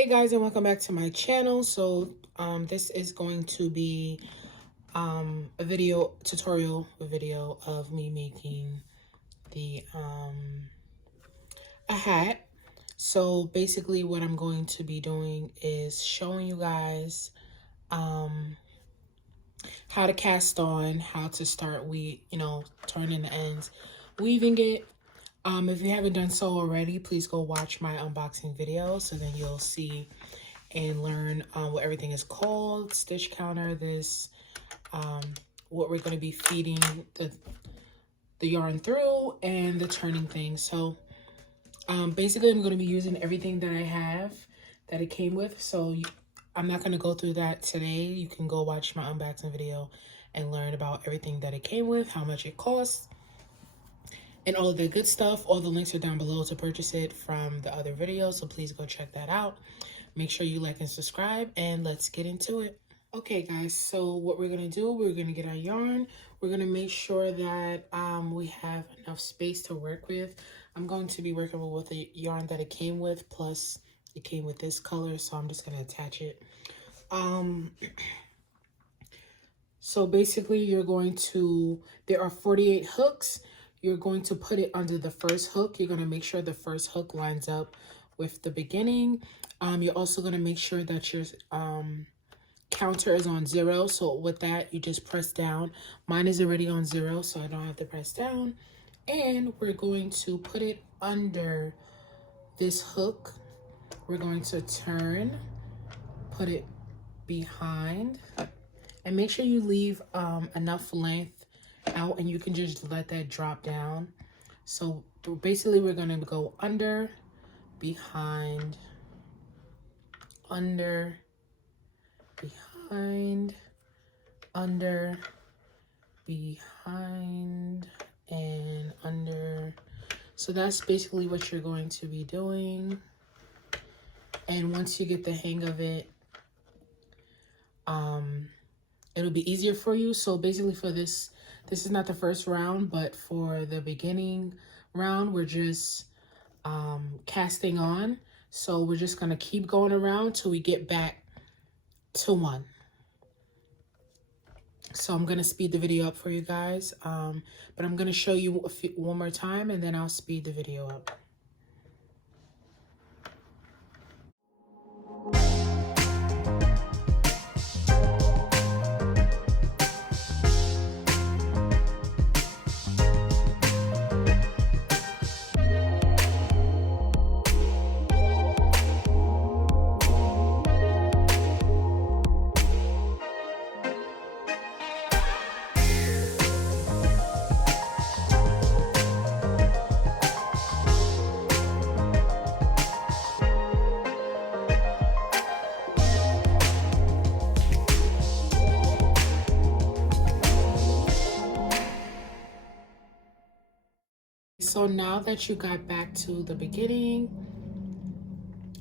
Hey guys, and welcome back to my channel. So this is going to be a tutorial video of me making the a hat. So basically what I'm going to be doing is showing you guys how to cast on, how to start turning the ends, weaving it. If you haven't done so already, please go watch my unboxing video so then you'll see and learn what everything is called, stitch counter, what we're going to be feeding the yarn through, and the turning thing. So basically I'm going to be using everything that I have that it came with. So I'm not going to go through that today. You can go watch my unboxing video and learn about everything that it came with, how much it costs, and all of the good stuff. All the links are down below to purchase it from the other videos, so please go check that out. Make sure you like and subscribe, and let's get into it. Okay guys, so what we're gonna do, we're gonna get our yarn. We're gonna make sure that we have enough space to work with. I'm going to be working with the yarn that it came with, plus it came with this color, so I'm just gonna attach it. So basically there are 48 hooks. You're going to put it under the first hook. You're going to make sure the first hook lines up with the beginning. You're also going to make sure that your counter is on 0. So with that, you just press down. Mine is already on 0, so I don't have to press down. And we're going to put it under this hook. We're going to turn, put it behind, and make sure you leave enough length out, and you can just let that drop down. So basically we're going to go under, behind, under, behind, under, behind, and under. So that's basically what you're going to be doing. And once you get the hang of it, it'll be easier for you. So basically for this is not the first round, but for the beginning round, we're just casting on. So we're just going to keep going around till we get back to 1. So I'm going to speed the video up for you guys, but I'm going to show you one more time, and then I'll speed the video up. So now that you got back to the beginning,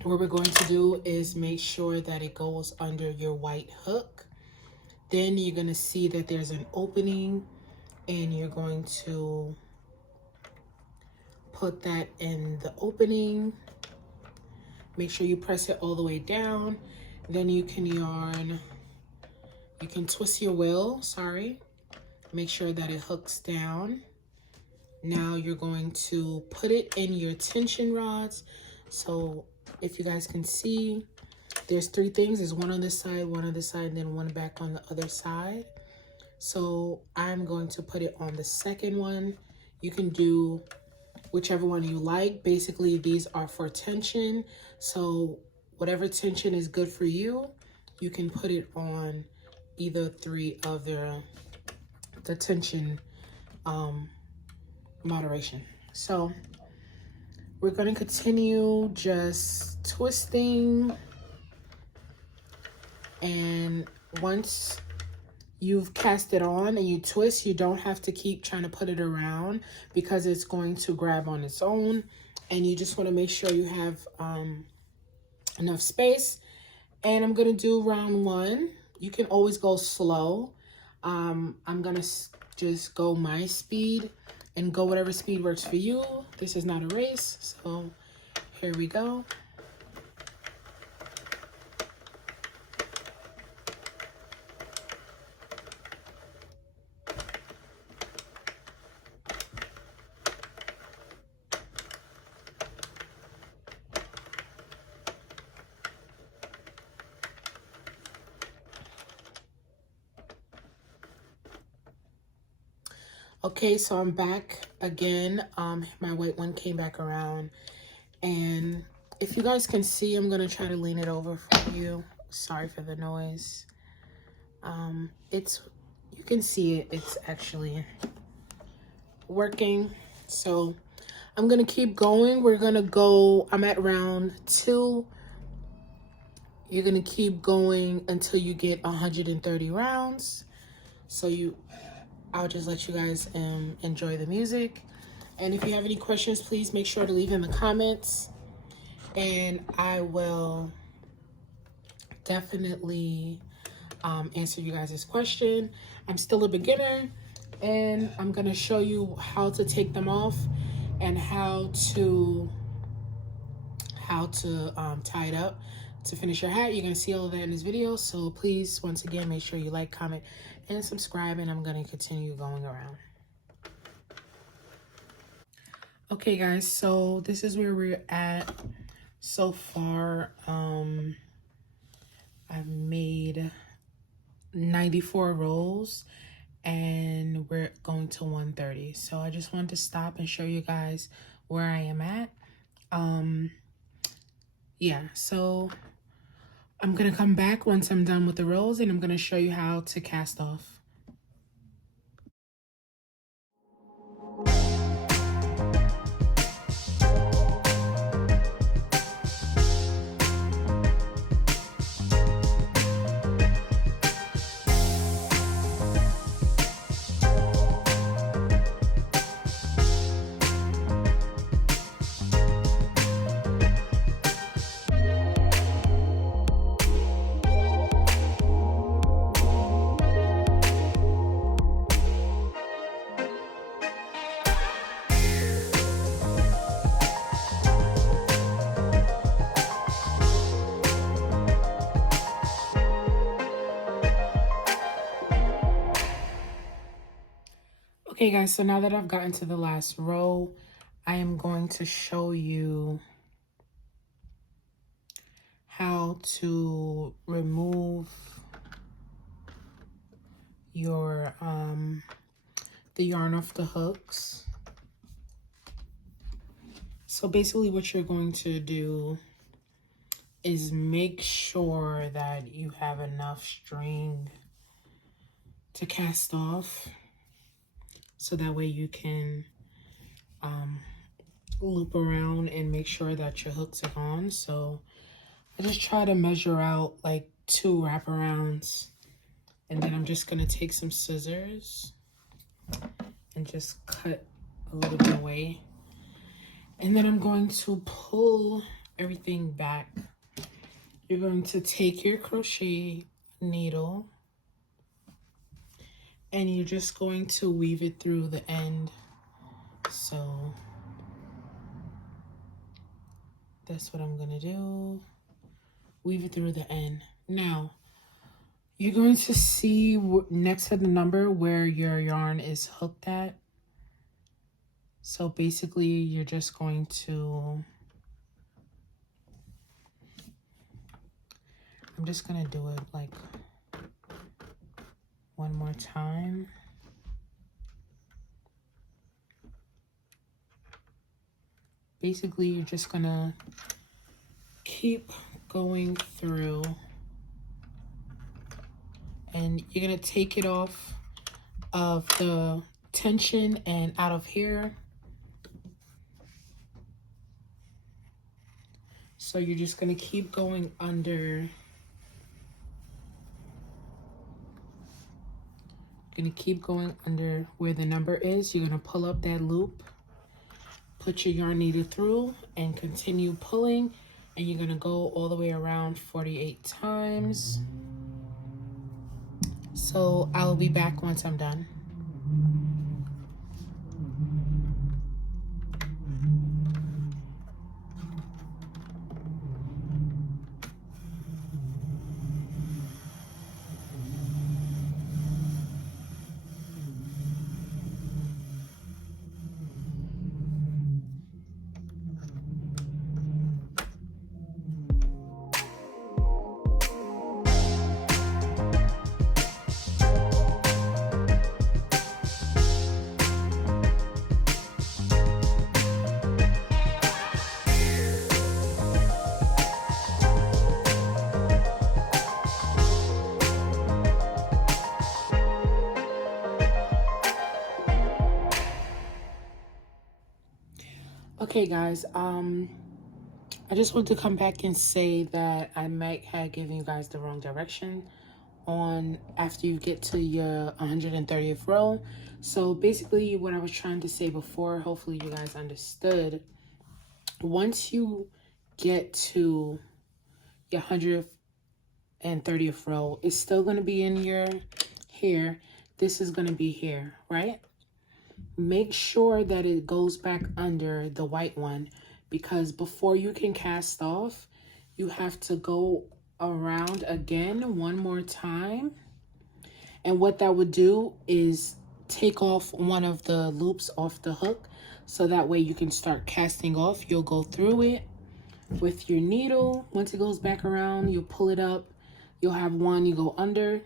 what we're going to do is make sure that it goes under your white hook. Then you're going to see that there's an opening, and you're going to put that in the opening. Make sure you press it all the way down. Then you can twist your wheel, make sure that it hooks down. Now you're going to put it in your tension rods. So if you guys can see, there's 3 things. There's one on this side, one on this side, and then one back on the other side. So I'm going to put it on the second one. You can do whichever one you like. Basically, these are for tension. So whatever tension is good for you, you can put it on either 3 of the tension moderation. So we're going to continue just twisting, and once you've cast it on and you twist, you don't have to keep trying to put it around because it's going to grab on its own, and you just want to make sure you have enough space. And I'm going to do round 1. You can always go slow. I'm going to just go my speed, and go whatever speed works for you. This is not a race, so here we go. Okay, so I'm back again. My white one came back around, and if you guys can see, I'm gonna try to lean it over for you. Sorry for the noise. You can see it. It's actually working. So I'm gonna keep going. We're gonna go. I'm at round 2. You're gonna keep going until you get 130 rounds. So I'll just let you guys enjoy the music. And if you have any questions, please make sure to leave in the comments. And I will definitely answer you guys' question. I'm still a beginner, and I'm gonna show you how to take them off and how to tie it up to finish your hat. You're gonna see all of that in this video. So please, once again, make sure you like, comment, and subscribe, and I'm gonna continue going around. Okay guys, so this is where we're at so far. I've made 94 rolls and we're going to 130. So I just wanted to stop and show you guys where I am at. Yeah, so I'm gonna come back once I'm done with the rolls, and I'm gonna show you how to cast off. Okay guys, so now that I've gotten to the last row, I am going to show you how to remove your the yarn off the hooks. So basically what you're going to do is make sure that you have enough string to cast off, so that way you can loop around and make sure that your hooks are on. So I just try to measure out like 2 wraparounds, and then I'm just gonna take some scissors and just cut a little bit away. And then I'm going to pull everything back. You're going to take your crochet needle and you're just going to weave it through the end. So that's what I'm gonna do. Weave it through the end. Now, you're going to see next to the number where your yarn is hooked at. So basically, you're just going to, I'm just gonna do it like one more time. Basically, you're just gonna keep going through, and you're gonna take it off of the tension and out of here. So you're just gonna keep going under. Gonna keep going under where the number is. You're gonna pull up that loop, put your yarn needle through, and continue pulling, and you're gonna go all the way around 48 times. So I'll be back once I'm done. Okay, guys, I just want to come back and say that I might have given you guys the wrong direction on after you get to your 130th row. So basically what I was trying to say before, hopefully you guys understood. Once you get to your 130th row, it's still going to be in your hair. This is going to be here, right? Make sure that it goes back under the white one, because before you can cast off, you have to go around again one more time. And what that would do is take off one of the loops off the hook, so that way you can start casting off. You'll go through it with your needle. Once it goes back around, you'll pull it up. You'll have one, you go under,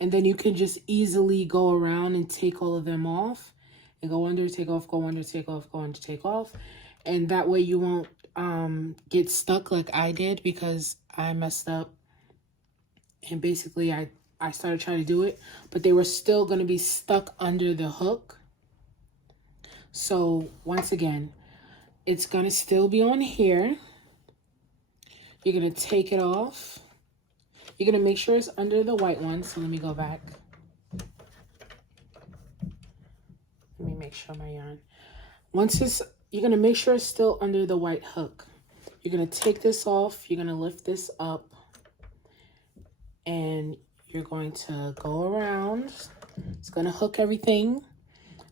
and then you can just easily go around and take all of them off. And go under, take off, go under, take off, go under, take off. And that way you won't get stuck like I did, because I messed up. And basically I started trying to do it, but they were still going to be stuck under the hook. So once again, it's going to still be on here. You're going to take it off. You're going to make sure it's under the white one. So let me go back. Let me make sure my yarn. You're going to make sure it's still under the white hook. You're going to take this off. You're going to lift this up. And you're going to go around. It's going to hook everything.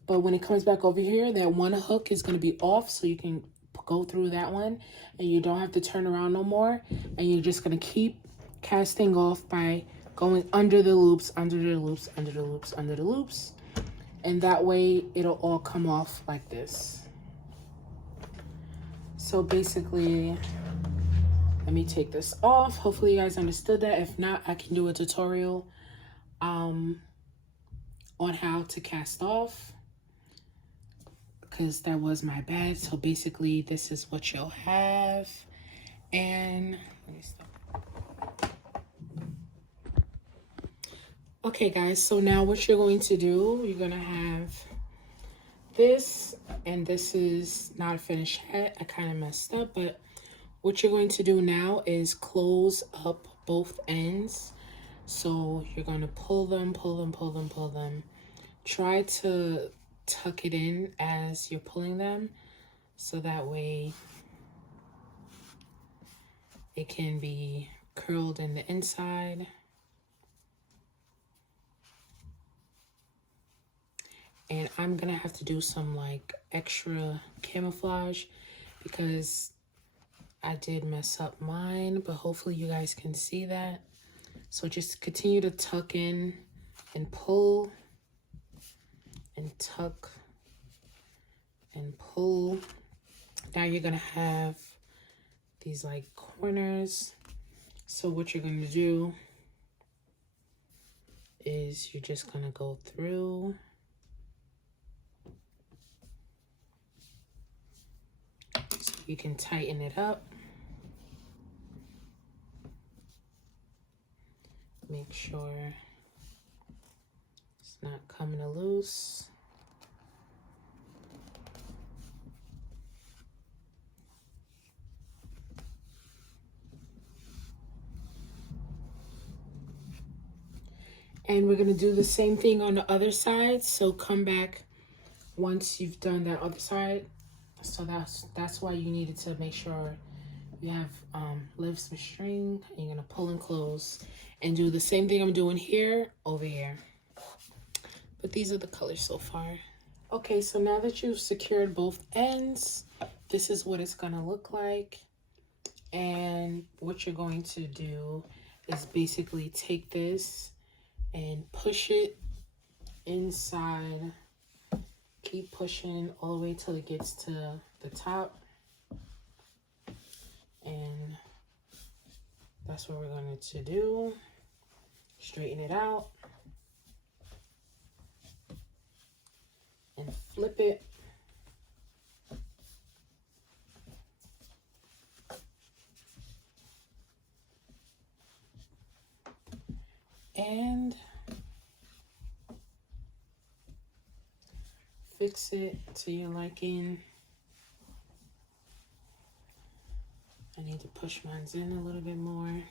But when it comes back over here, that one hook is going to be off. So you can go through that one. And you don't have to turn around no more. And you're just going to keep casting off by going under the loops, under the loops, under the loops, under the loops. And that way it'll all come off like this. So basically, let me take this off. Hopefully you guys understood that. If not, I can do a tutorial on how to cast off, because that was my bad. So basically this is what you'll have. And let me stop. Okay guys, so now what you're going to do, you're gonna have this, and this is not a finished hat. I kind of messed up, but what you're going to do now is close up both ends. So you're going to pull them, pull them, pull them, pull them. Try to tuck it in as you're pulling them, so that way it can be curled in the inside. And I'm gonna have to do some like extra camouflage, because I did mess up mine, but hopefully you guys can see that. So just continue to tuck in and pull and tuck and pull. Now you're gonna have these like corners. So what you're gonna do is you're just gonna go through. So you can tighten it up. Make sure it's not coming loose. And we're going to do the same thing on the other side. So come back once you've done that other side. So that's why you needed to make sure you have lift some string. And you're going to pull and close and do the same thing I'm doing here over here. But these are the colors so far. Okay, so now that you've secured both ends, this is what it's going to look like. And what you're going to do is basically take this and push it inside. Keep pushing all the way till it gets to the top. And that's what we're going to do. Straighten it out. And flip it. And fix it to your liking. push mine in a little bit more.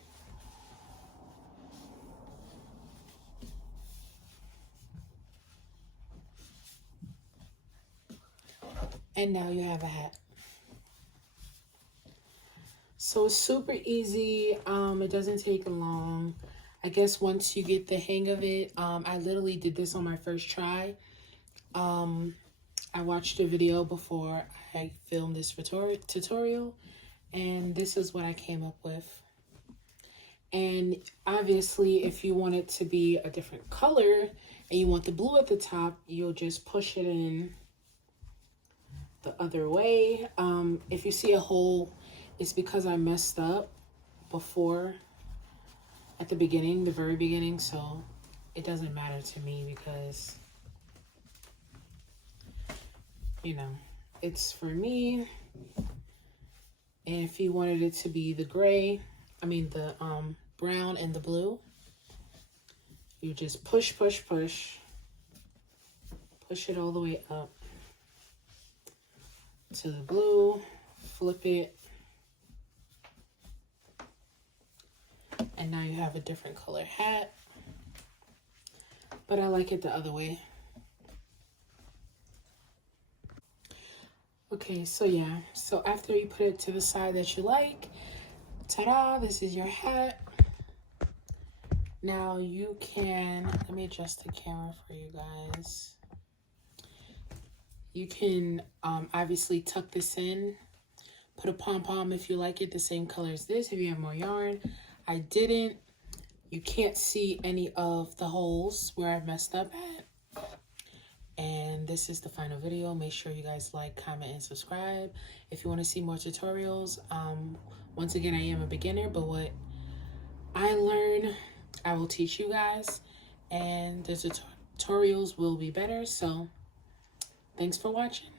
And now you have a hat. So it's super easy. It doesn't take long. I guess once you get the hang of it, I literally did this on my first try. I watched a video before I filmed this tutorial, and this is what I came up with. And obviously, if you want it to be a different color and you want the blue at the top, you'll just push it in the other way. If you see a hole, it's because I messed up before at the beginning, the very beginning, so it doesn't matter to me because, you know, it's for me. And if you wanted it to be the gray, the brown and the blue, you just push it all the way up to the blue, flip it, and now you have a different color hat. But I like it the other way. Okay, so yeah, so after you put it to the side that you like, ta-da, this is your hat. Now you can, let me adjust the camera for you guys. You can obviously tuck this in, put a pom-pom if you like it the same color as this, if you have more yarn. I didn't. You can't see any of the holes where I messed up at. And this is the final video. Make sure you guys like, comment, and subscribe. If you want to see more tutorials, once again, I am a beginner, but what I learn, I will teach you guys. And the tutorials will be better. So thanks for watching.